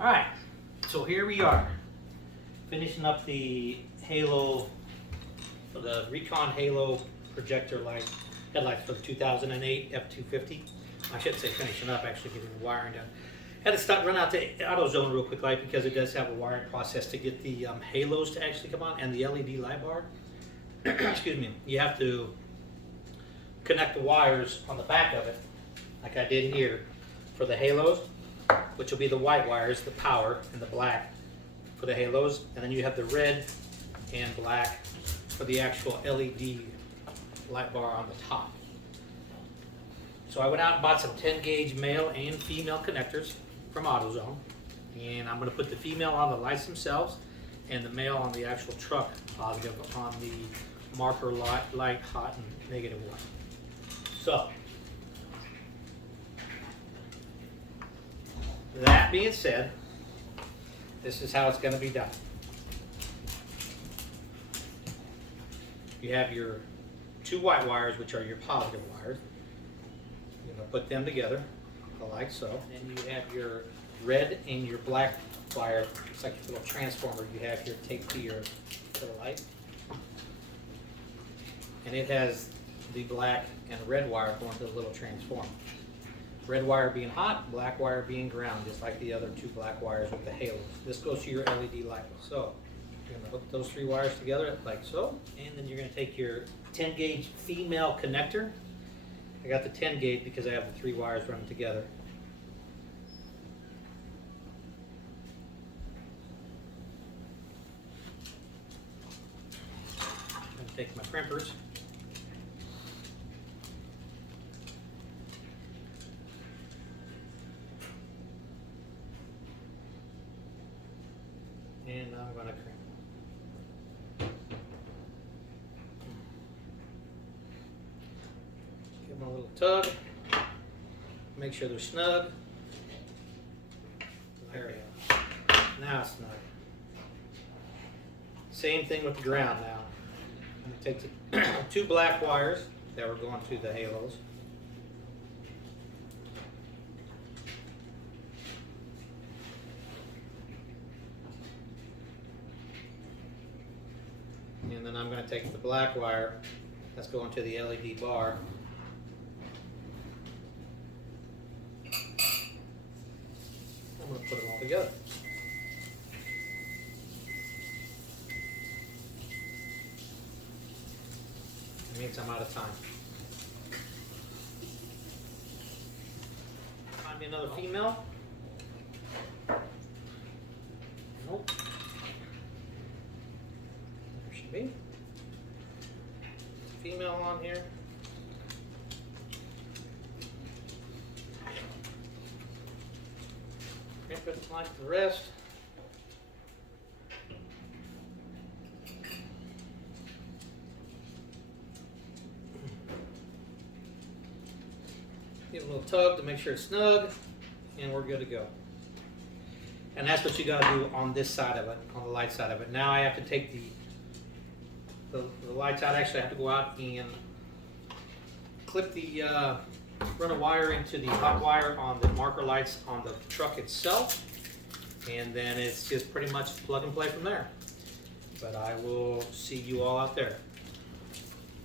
Alright, so here we are, finishing up the Halo, the Recon Halo Projector headlights for the 2008 F250. I shouldn't say finishing up, actually getting the wiring done. Had to run out to AutoZone real quick, light, because it does have a wiring process to get the halos to actually come on and the LED light bar. Excuse me. You have to connect the wires on the back of it, like I did here, for the halos, which will be the white wires, the power, and the black for the halos, and then you have the red and black for the actual LED light bar on the top. So I went out and bought some 10 gauge male and female connectors from AutoZone, and I'm going to put the female on the lights themselves and the male on the actual truck positive on the marker light, hot, and negative one. So that being said, this is how it's going to be done. You have your two white wires, which are your positive wires. You're going to put them together, like so. And you have your red and your black wire. It's like a little transformer you have here taped to the light. And it has the black and red wire going to the little transformer. Red wire being hot, black wire being ground, just like the other two black wires with the halos. This goes to your LED light. So you're going to hook those three wires together like so, and then you're going to take your 10 gauge female connector. I got the 10 gauge because I have the three wires running together. I'm going to take my crimpers. And I'm going to crimp. Give them a little tug. Make sure they're snug. There we go. Now it's snug. Same thing with the ground now. I'm going to take the two black wires that were going to the halos. And then I'm going to take the black wire that's going to the LED bar. I'm going to put them all together. That means I'm out of time. Find me another female. Nope. Be female on here. Crimp it like the rest. Give it a little tug to make sure it's snug, and we're good to go. And that's what you got to do on this side of it, on the light side of it. Now I have to take the lights out. Actually, I have to go out and clip the run a wire into the hot wire on the marker lights on the truck itself, and then it's just pretty much plug and play from there. But I will see you all out there.